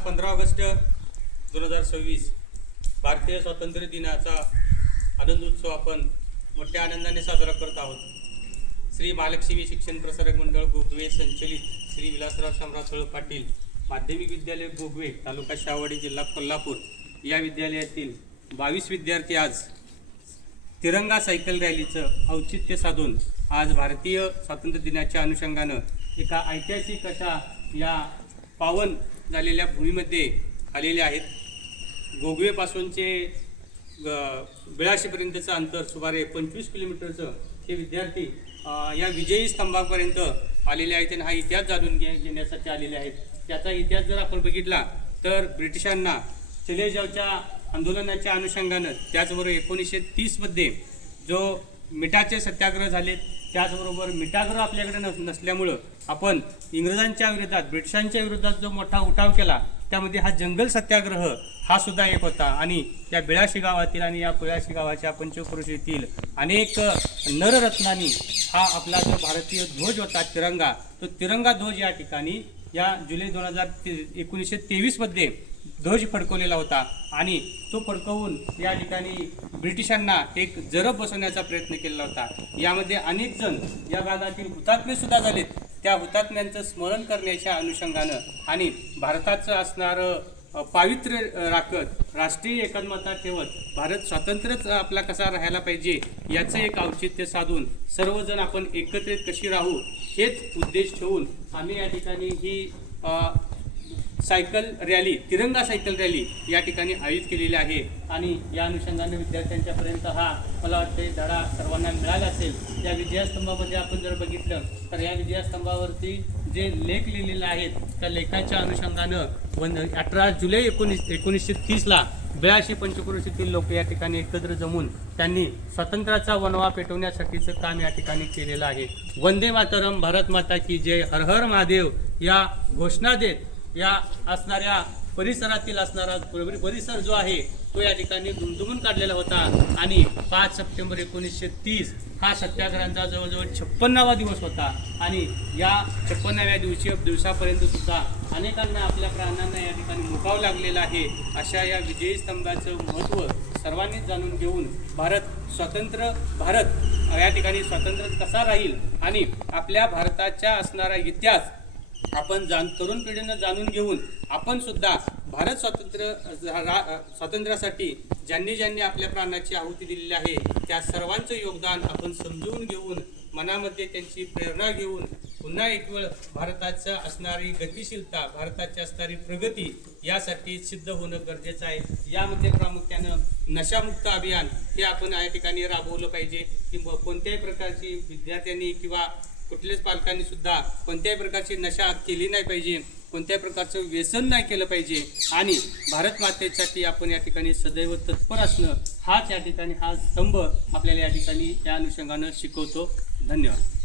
आज 15 ऑगस्ट 2026 भारतीय स्वातंत्र्य दिनाचा आनंद उत्सव आपण मोठ्या आनंदाने साजरा करत आहोत। श्री महालक्ष्मी शिक्षण प्रसारक मंडळ गोगवे संचलित श्री विलासराव शामराव चळ पाटील माध्यमिक विद्यालय गोगवे तालुका शावडी जिल्हा कोल्हापूर या विद्यालयातील 22 विद्यार्थी आज तिरंगा सायकल रॅलीचं औचित्य साधून आज भारतीय स्वातंत्र्य दिनाच्या अनुषंगानं एका ऐतिहासिक अशा या पावन झालेल्या भूमीमध्ये आलेले आहेत। गोगवेपासूनचे बिळाशीपर्यंतचं अंतर सुमारे 25 किलोमीटरचं हे विद्यार्थी या विजयी स्तंभापर्यंत आलेले आहेत आणि हा इतिहास जाणून घेण्यासाठी आलेले आहेत। त्याचा इतिहास जर आपण बघितला तर ब्रिटिशांना चले जावच्या आंदोलनाच्या अनुषंगानं त्याचबरोबर 1930 मध्ये जो मिठाचे सत्याग्रह झाले त्याचबरोबर मिठाग्रह आपल्याकडे नसल्यामुळं आपण इंग्रजांच्या विरोधात ब्रिटिशांच्या विरोधात जो मोठा उठाव केला त्यामध्ये हा जंगल सत्याग्रह हा सुद्धा एक होता आणि या बिळाशी गावातील आणि या बिळाशी गावाच्या पंचक्रोश येथील अनेक नररत्नांनी हा आपला जो भारतीय ध्वज होता तिरंगा तो तिरंगा ध्वज या ठिकाणी या जुलै 1923 मध्ये ध्वज फडकवलेला होता आणि तो फडकवून या ठिकाणी ब्रिटिशांना एक जरब बसवण्याचा प्रयत्न केला होता। यामध्ये अनेक जण या भागातील हुतात्मे सुद्धा झालेत। त्या हुतात्म्यांचं स्मरण करण्याच्या अनुषंगानं आणि भारताचं असणारं पावित्र्य राखत राष्ट्रीय एकात्मता ठेवत भारत स्वातंत्र्यच आपला कसा राहायला पाहिजे याचं एक औचित्य साधून सर्वजण आपण एकत्रित कशी राहू हेच उद्देश ठेवून आम्ही या ठिकाणी ही सायकल रॅली तिरंगा सायकल रॅली या ठिकाणी आयोजित केलेली आहे आणि या अनुषंगाने विद्यार्थ्यांच्या पर्यंत हा मला वाटते धडा सर्वांना मिळाला असेल। या विजयास्तंभामध्ये आपण जर बघितलं तर या विजयास्तंभावरती जे लेख लिहिलेले आहेत त्या लेखाच्या अनुषंगानं 18 जुलै 1930ला 82 पंचक्रोशीतील लोक या ठिकाणी एकत्र जमून त्यांनी स्वातंत्र्याचा वणवा पेटवण्यासाठीचं काम या ठिकाणी केलेलं आहे। वंदे मातरम, भारत माता की जय, हर हर महादेव या घोषणा देत या असणाऱ्या परिसरातील असणारा परिसर जो आहे तो या ठिकाणी दुमदुमून काढलेला होता आणि 5 सप्टेंबर 1930 हा सत्याग्रहांचा जवळजवळ 56वा दिवस होता आणि या 56व्या दिवसापर्यंत सुद्धा अनेकांना आपल्या प्राणांना या ठिकाणी मुकावं लागलेलं आहे। अशा या विजयी स्तंभाचं महत्त्व सर्वांनीच जाणून घेऊन भारत या ठिकाणी स्वतंत्र कसा राहील आणि आपल्या भारताच्या असणारा इतिहास आपण तरुण पिढीनं जाणून घेऊन आपण सुद्धा भारत स्वातंत्र्यासाठी ज्यांनी आपल्या प्राणाची आहुती दिलेली आहे त्या सर्वांचं योगदान आपण समजून घेऊन मनामध्ये त्यांची प्रेरणा घेऊन पुन्हा एक वेळ भारताचं असणारी गतिशीलता भारताची असणारी प्रगती यासाठी सिद्ध होणं गरजेचं आहे। यामध्ये प्रामुख्यानं नशामुक्त अभियान हे आपण या ठिकाणी राबवलं पाहिजे की कोणत्याही प्रकारची विद्यार्थ्यांनी किंवा कुठल्याच पालकांनी सुद्धा कोणत्याही प्रकारची नशा केली नाही पाहिजे, कोणत्याही प्रकारचं व्यसन नाही केलं पाहिजे आणि भारत मातेसाठी आपण या ठिकाणी सदैव तत्पर असणं हाच या ठिकाणी हा स्तंभ आपल्याला या ठिकाणी या अनुषंगानं शिकवतो। धन्यवाद।